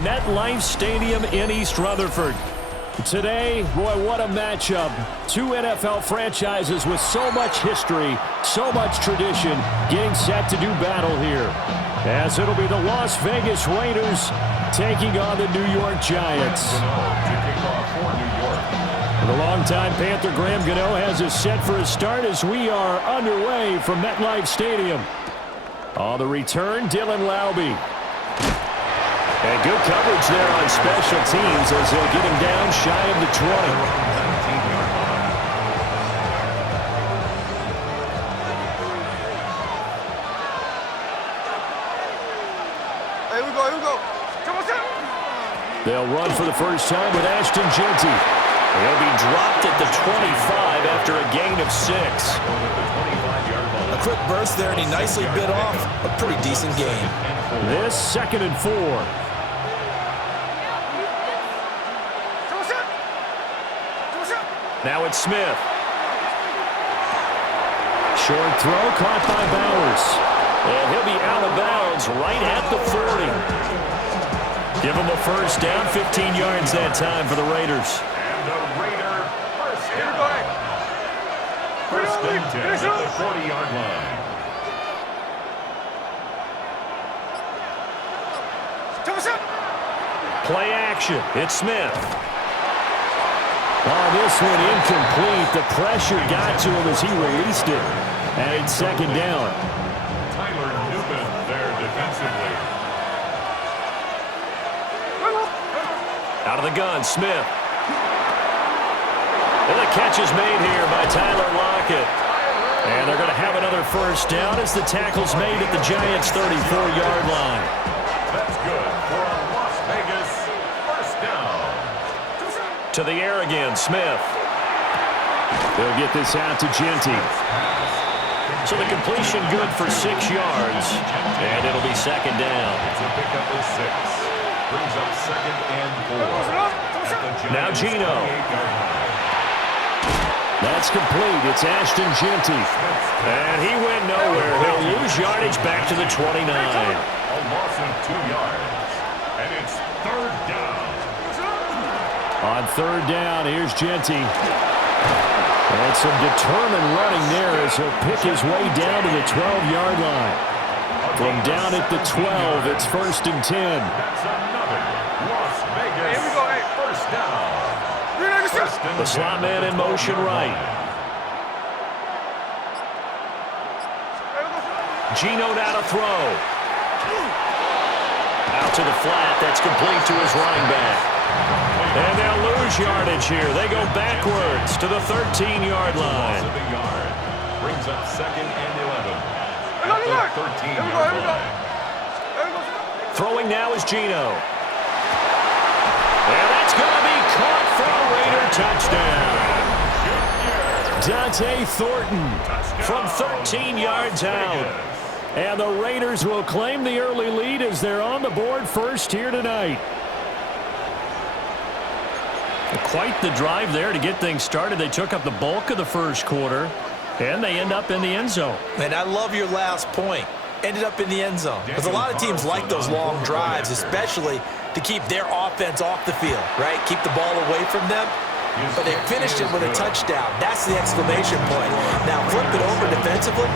MetLife Stadium in East Rutherford. Today, boy, what a matchup. Two NFL franchises with so much history, so much tradition, getting set to do battle here. As it'll be the Las Vegas Raiders taking on the New York Giants. The longtime Panther Graham Gano has us set for a start as we are underway from MetLife Stadium. On the return, Dylan Laube. And good coverage there on special teams as they'll get him down shy of the 20. Here we go. They'll run for the first time with Ashton Jeanty. He'll be dropped at the 25 after a gain of 6. A quick burst there, and he nicely bit off a pretty decent game. This 2nd and 4. Now it's Smith. Short throw caught by Bowers. And he'll be out of bounds right at the 40. Give him a first down, 15 yards that time for the Raiders. And the Raider first down. First and 10 at the 40-yard line. Play action. It's Smith. Oh, this one incomplete. The pressure got to him as he released it. And it's 2nd down. Tyler Newman there defensively. Out of the gun, Smith. And the catch is made here by Tyler Lockett. And they're going to have another first down as the tackle's made at the Giants' 34-yard line. That's good for a Las Vegas first down. To the air again, Smith. They'll get this out to Jeanty. So the completion good for 6 yards. And it'll be 2nd down. It's a pickup of 6. Brings up 2nd and 4. Now Geno. That's complete. It's Ashton Jeanty. And he went nowhere. He'll lose yardage back to the 29. A loss of 2 yards. And it's 3rd down. On 3rd down, here's Jeanty. And some determined running there as he'll pick his way down to the 12-yard line. From down at the 12, it's 1st and 10. That's another Las Vegas first down. The slot man in motion right. Geno now to throw. Out to the flat. That's complete to his running back. And they'll lose yardage here. They go backwards to the 13-yard line. Brings up 2nd and 11. At the 13-yard line. Throwing now is Geno. And that's going to be caught for a Raider touchdown. Dante Thornton from 13 yards out. And the Raiders will claim the early lead as they're on the board first here tonight. Quite the drive there to get things started. They took up the bulk of the first quarter, and they end up in the end zone. And I love your last point. Ended up in the end zone. Because a lot of teams like those long drives, especially to keep their offense off the field, right? Keep the ball away from them. But they finished it with a touchdown. That's the exclamation point. Now flip it over defensively.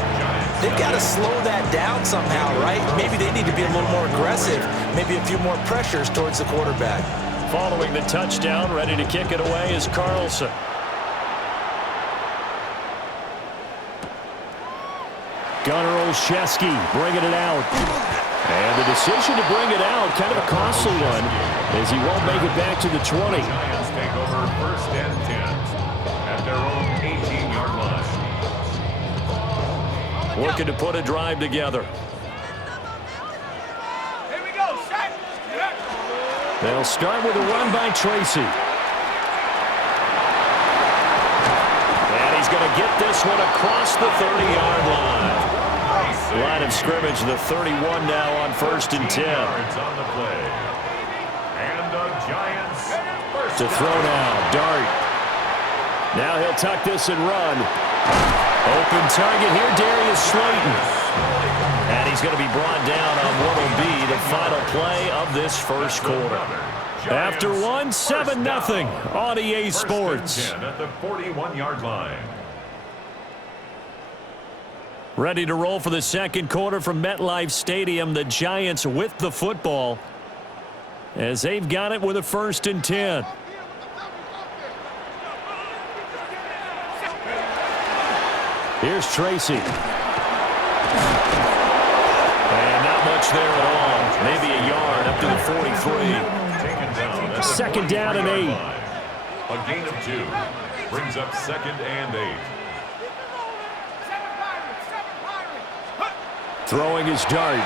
They've got to slow that down somehow, right? Maybe they need to be a little more aggressive. Maybe a few more pressures towards the quarterback. Following the touchdown, ready to kick it away is Carlson. Gunnar Olszewski bringing it out. And the decision to bring it out, kind of a costly one, as he won't make it back to the 20. Giants take over 1st and 10 at their own 18-yard line. Looking to put a drive together. They'll start with a run by Tracy. And he's going to get this one across the 30-yard line. Line of scrimmage, the 31 now on 1st and 10. On the play. And the Giants first To throw now, Dart. Now he'll tuck this and run. Open target here, Darius Slayton. And he's going to be brought down on what will be be the final play of this first quarter. After one, 7-0 on EA Sports. First and 10 at the 41-yard line. Ready to roll for the second quarter from MetLife Stadium. The Giants with the football as they've got it with a 1st and 10. Here's Tracy. And not much there at all. Maybe a yard up to the 43. Second down and 8. A gain of 2. Brings up 2nd and 8. Throwing his dart.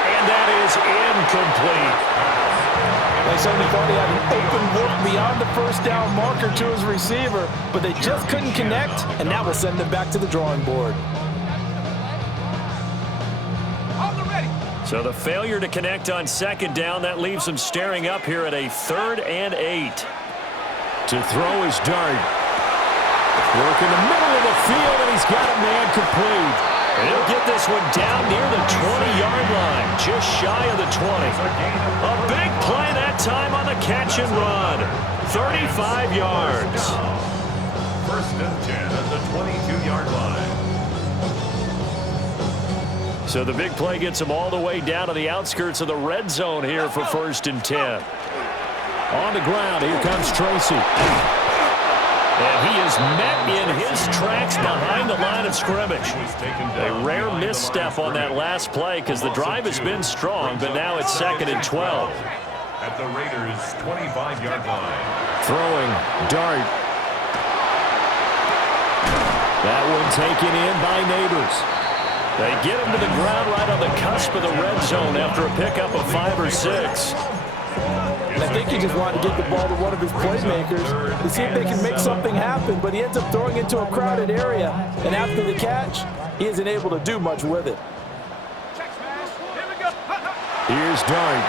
And that is incomplete. They certainly thought he had an open look beyond the first down marker to his receiver, but they just couldn't connect, and that will send them back to the drawing board. So the failure to connect on 2nd down, that leaves them staring up here at a 3rd and 8. To throw his dart. Work in the middle of the field, and he's got a man complete. And he'll get this one down near the 20-yard line, just shy of the 20. A big play that time on the catch and run. 35 yards. First and 10 at the 22-yard line. So the big play gets him all the way down to the outskirts of the red zone here for 1st and 10. On the ground, here comes Tracy. And he is met in his tracks behind the line of scrimmage. A rare misstep on that last play because the drive has been strong, but now it's 2nd and 12. At the Raiders' 25-yard line. Throwing, dart. That one taken in by Neighbors. They get him to the ground right on the cusp of the red zone after a pickup of 5 or 6. And I think he just wanted to get the ball to one of his playmakers to see if they can make something happen, but he ends up throwing into a crowded area, and after the catch, he isn't able to do much with it. Here's Dart.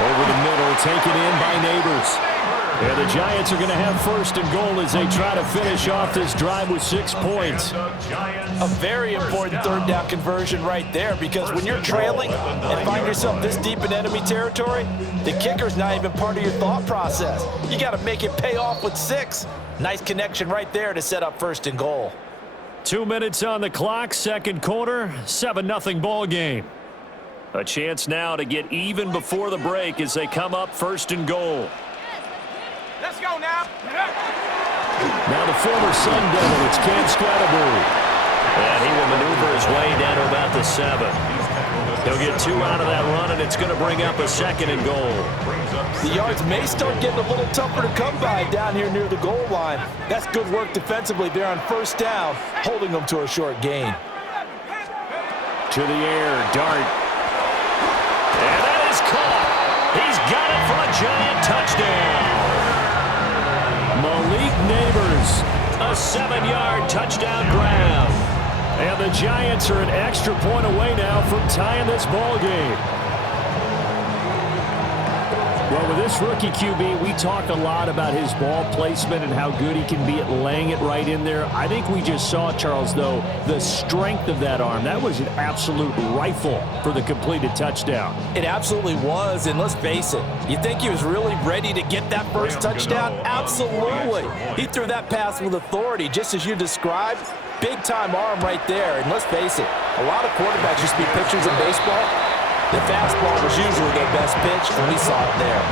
Over the middle, taken in by Neighbors. Yeah, the Giants are going to have 1st and goal as they try to finish off this drive with 6 points. A very important 3rd down conversion right there, because when you're trailing and find yourself this deep in enemy territory, the kicker's not even part of your thought process. You got to make it pay off with 6. Nice connection right there to set up 1st and goal. 2 minutes on the clock, second quarter, 7-0 ball game. A chance now to get even before the break as they come up 1st and goal. Let's go now. Now the former Sun Devil, it's Cam Scatterbury. And he will maneuver his way down to about the 7. He'll get 2 out of that run, and it's going to bring up a 2nd and goal. The yards may start getting a little tougher to come by down here near the goal line. That's good work defensively there on 1st down, holding them to a short gain. To the air, dart. And that is caught. He's got it for a Giant touchdown. Malik Neighbors, a 7-yard touchdown grab. And the Giants are an extra point away now from tying this ball game. Well, with this rookie QB, we talk a lot about his ball placement and how good he can be at laying it right in there. I think we just saw, Charles, though, the strength of that arm. That was an absolute rifle for the completed touchdown. It absolutely was, and let's face it, you think he was really ready to get that first touchdown? Absolutely. He threw that pass with authority, just as you described. Big-time arm right there, and let's face it, a lot of quarterbacks used to be pitchers in baseball. The fastball was usually their best pitch, and we saw it there.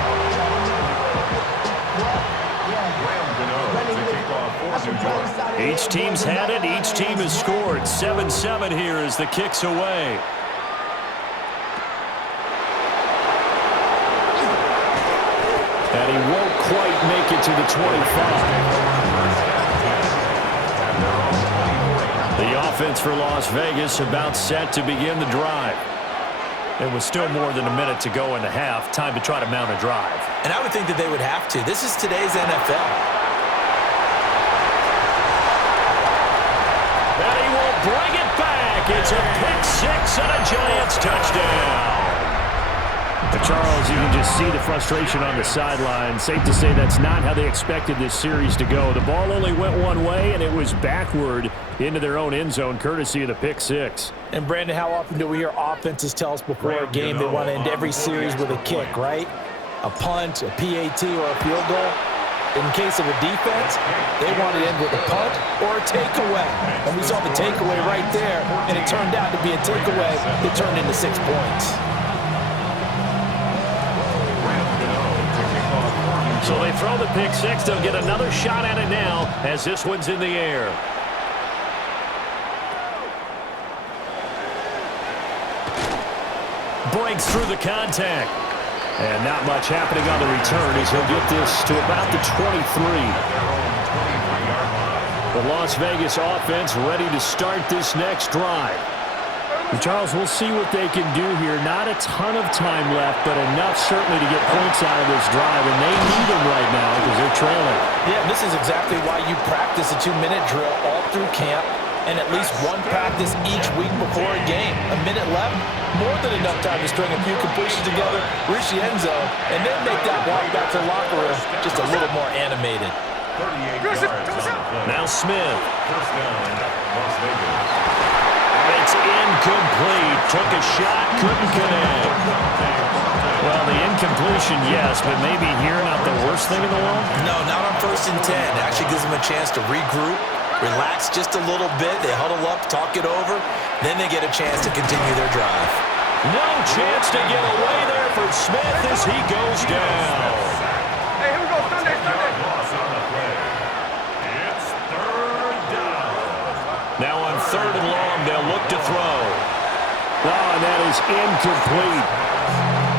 Each team's had it. Each team has scored. 7-7 here as the kick's away. And he won't quite make it to the 25. The offense for Las Vegas about set to begin the drive. It was still more than a minute to go in the half. Time to try to mount a drive. And I would think that they would have to. This is today's NFL. And he will bring it back. It's a pick 6 and a Giants touchdown. Charles, you can just see the frustration on the sideline. Safe to say that's not how they expected this series to go. The ball only went one way, and it was backward into their own end zone, courtesy of the pick six. And, Brandon, how often do we hear offenses tell us before a game they want to end every series with a kick, right? A punt, a PAT, or a field goal. In case of a defense, they want to end with a punt or a takeaway. And we saw the takeaway right there, and it turned out to be a takeaway that turned into 6 points. So they throw the pick six. They'll get another shot at it now as this one's in the air. Breaks through the contact. And not much happening on the return as he'll get this to about the 23. The Las Vegas offense ready to start this next drive. And Charles, we'll see what they can do here. Not a ton of time left, but enough certainly to get points out of this drive, and they need them right now because they're trailing. Yeah, this is exactly why you practice a 2-minute drill all through camp and at least one practice each week before a game. A minute left, more than enough time to string a few completions together, reach the end zone, and then make that walk back to the locker room just a little more animated. Now Smith. First down, Las Vegas. It's incomplete. Took a shot, couldn't connect. Well, the incompletion, yes, but maybe here not the worst thing in the world? No, not on 1st and 10. It actually gives them a chance to regroup, relax just a little bit. They huddle up, talk it over. Then they get a chance to continue their drive. No chance to get away there for Smith as he goes down. Hey, here we go, Sunday. Loss on the play. It's third down. Now on 3rd and long, they'll look to throw. Oh, and that is incomplete.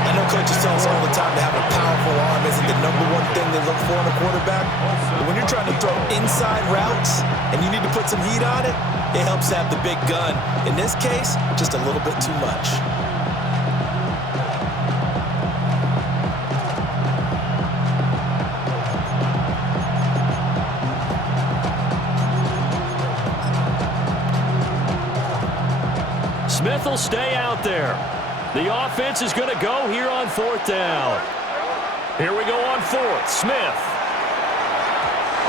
I know coaches tell us all the time to have a powerful arm isn't the #1 thing they look for in a quarterback. But when you're trying to throw inside routes and you need to put some heat on it, it helps to have the big gun. In this case, just a little bit too much. Smith will stay out there. The offense is going to go here on 4th down. Here we go on 4th. Smith.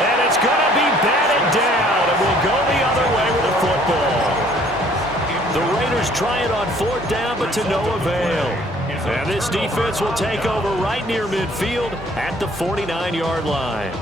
And it's going to be batted down, and we'll go the other way with the football. The Raiders try it on 4th down, but to no avail. And this defense will take over right near midfield at the 49-yard line.